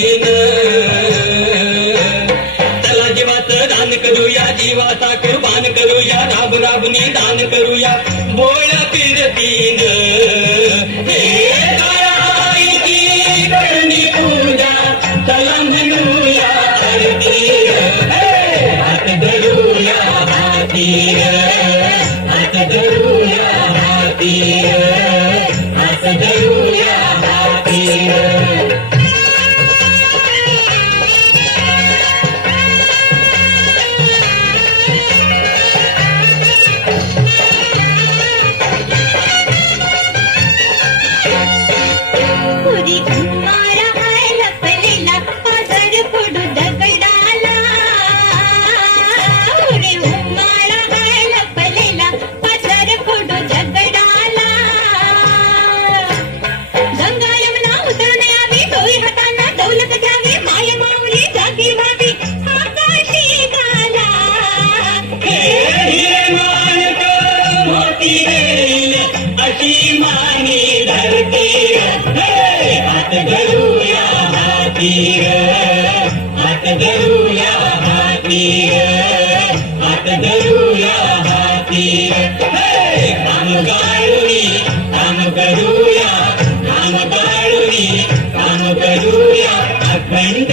मदतीनं चला जीवाचं दान करूया जीवाचा कुर्बान करूया राब राबनी दान करूया। बोळ्या फिरतीन हे काळाईची करणी पूजा चला म्हणूया आरती हे, हात धरूया हाती हात धरूया हाती हात अशी मानी हात धरूया हाती हात धरूया हाती हात धरूया हाती काम गाळूनी काम करूया काम गाळूनी काम करूया. अखंड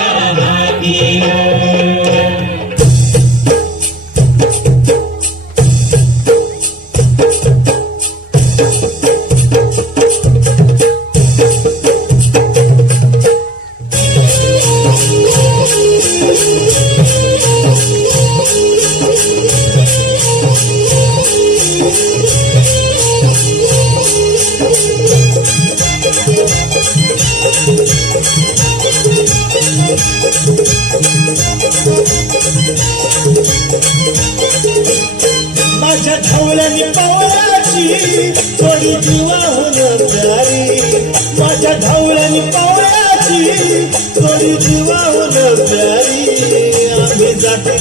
धावल्याने पवराची थोडी जीवाहून प्यारी माझ्या ढवळ्यानी पवराची थोडी जीवाहून प्यारी आम्ही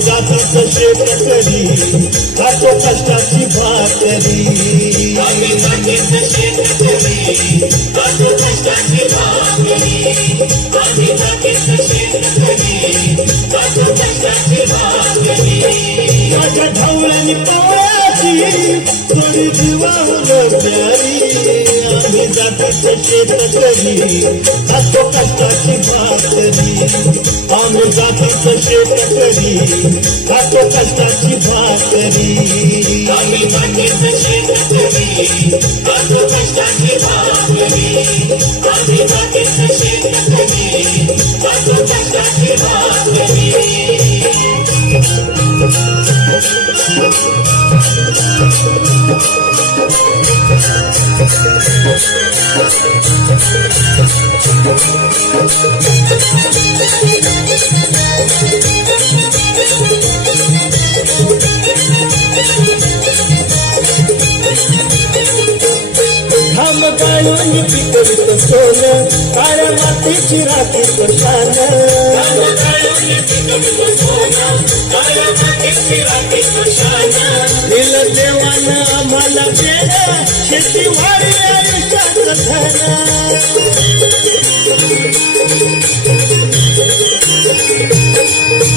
जातीचं शेतकरी खातो कष्टाची भाकरी. आम्ही जातीचं शेतकरी खातो कष्टाची भाकरी. आम्ही कष्टाची भाकरी. आम्ही कष्टाची भाकरी. माझ्या धावल्याने पावळ्याची थोडी जीवाहून प्यारी आम्ही जातीचं शेतकरी खातो कष्टाची भाकरी आम्ही जातीचं शेतकरी खातो कष्टाची भाकरी आम्ही जातीचं शेतकरी खातो कष्टाची भाकरी आम्ही घाम गाळून पिकवित सोनं काळ्या मातीची राखीत शान दिलं देवानं आम्हाला देणं शेतीवाडी आयुष्याचं धन.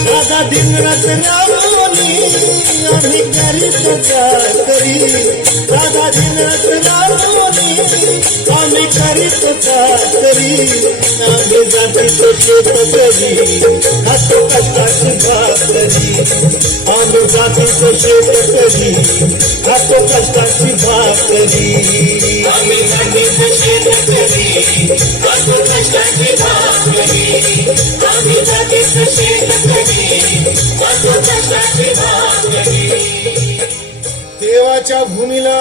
दादा दिनरात रावणी आम्ही करीत चाकरी दादा दिनरात रावणी आम्ही करीत चाकरी आम्ही जातीचं शेतकरी खातो कष्टाची भाकरी आम्ही जातीचं शेतकरी खातो कष्टाची भाकरी आम्ही जातीचं शेतकरी खातो कष्टाची भाकरी आम्ही जातीचं शेतकरी खातो कष्टाची भाकरी देवाच्या भूमीला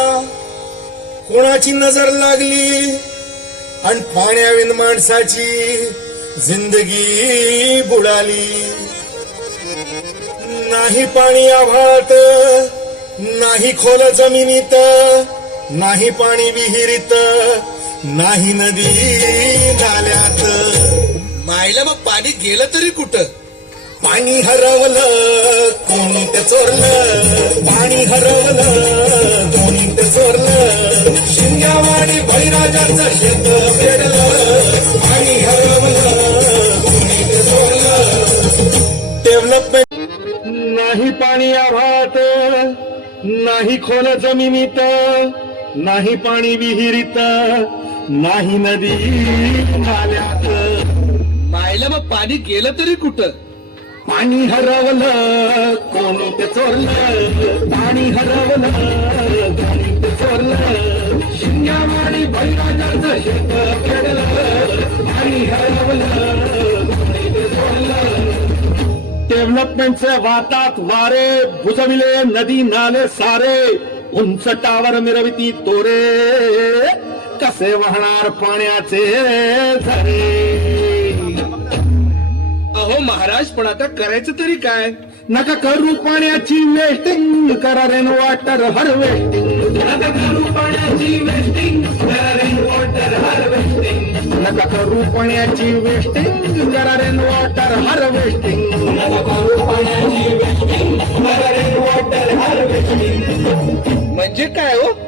कोणाची नजर लागली? आणि पाण्याविन माणसाची जिंदगी बुडाली. नाही पाणी आभाळात नाही खोल जमिनीत नाही पाणी विहिरीत नाही नदी नाल्यात. मायला मग पाणी गेलं तरी कुठं? पाणी हरवलं कोणी ते चोरलं. पाणी हरवलं कोणी ते चोरलं. शिंगावाडी बळीराजाचं शेत फेडलं पाणी हरवलं कोणी ते चोरलं. डेव्हलपमेंट नाही पाणी आभात नाही खोल जमिनीत नाही पाणी विहिरीत नाही नदी नाल्यात. मायला मग पाणी गेलं तरी कुठं? पाणी हरवलं कोणी ते चोरलं पाणी हरवलं कोणी ते चोरलं. शिंगावाडी बैराजाचं शेत फेडलं पाणी हरवलं कोणी ते चोरलं. डेव्हलपमेंटचे वातात वारे बुजविले नदी नाले सारे उंच टावर मिरविती तोरे कसे वाहणार पाण्याचे झरे? अहो महाराज पण आता करायचं तरी काय? नका करू पाण्याची वेस्टिंग करा रेन वॉटर हार्वेस्टिंग नका करू पाण्याची वेस्टिंग करा रेन वॉटर हार्वेस्टिंग नका करू पाण्याची वेस्टिंग करा रेन वॉटर हार्वेस्टिंग नका करू पाण्याची वेस्टिंग करा रेन वॉटर हार्वेस्टिंग म्हणजे काय हो?